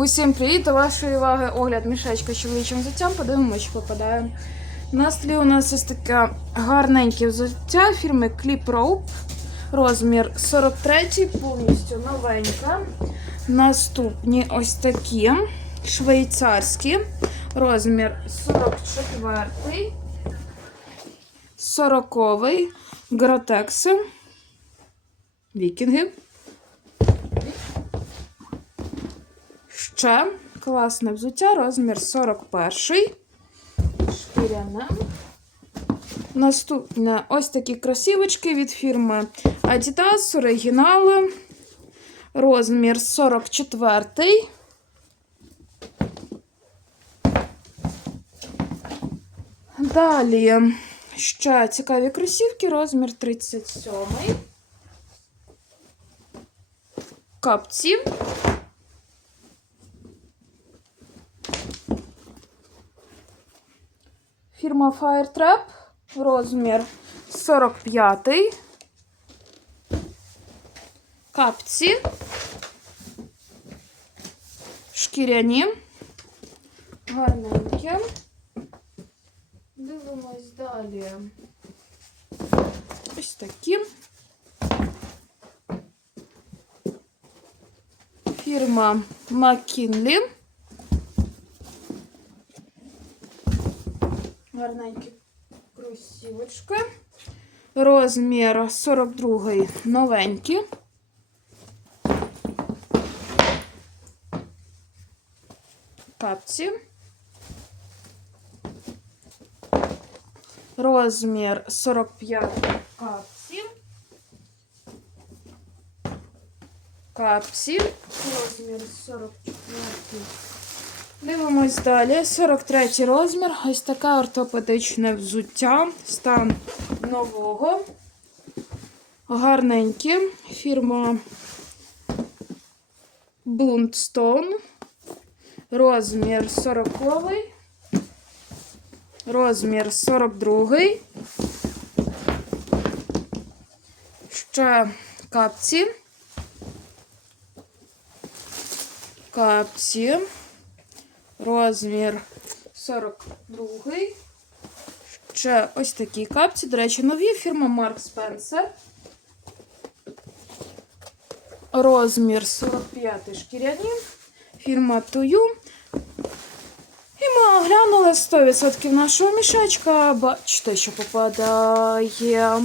Усім привіт! До вашої уваги огляд мішечка з чоловічим взуттям. Подивимося, що попадаємо. На столі у нас ось таке гарненьке взуття фірми Clip Rope. Розмір 43, повністю новенька. Наступні ось такі швейцарські. Розмір 44, 40, гротекси, вікінги. Ще класне взуття, розмір 41. Шкіряне. Наступне ось такі кросівочки від фірми Adidas, оригінали. Розмір 44. Далі ще цікаві кросівки, розмір 37. Капці. Фірма Firetrap, розмір 45. Капці. Шкіряні. Гарненькі. Дивимось далі. Ось такі. Фірма McKinley. Гарненькі кросівочки. Розмір 42 новенькі. Капці. Розмір 45 капці. Капці. Розмір 44. Дивимось далі. 43 розмір. Ось таке ортопедичне взуття. Стан нового. Гарненькі. Фірма Bluntstone. Розмір 40. Розмір 42. Ще капці. Капці. Розмір 42. Ще ось такі капці. До речі, нові фірма Марк Спенсер. Розмір 45 шкіряні. Фірма Тую. І ми оглянули 100% нашого мішечка. Бачите, що попадає.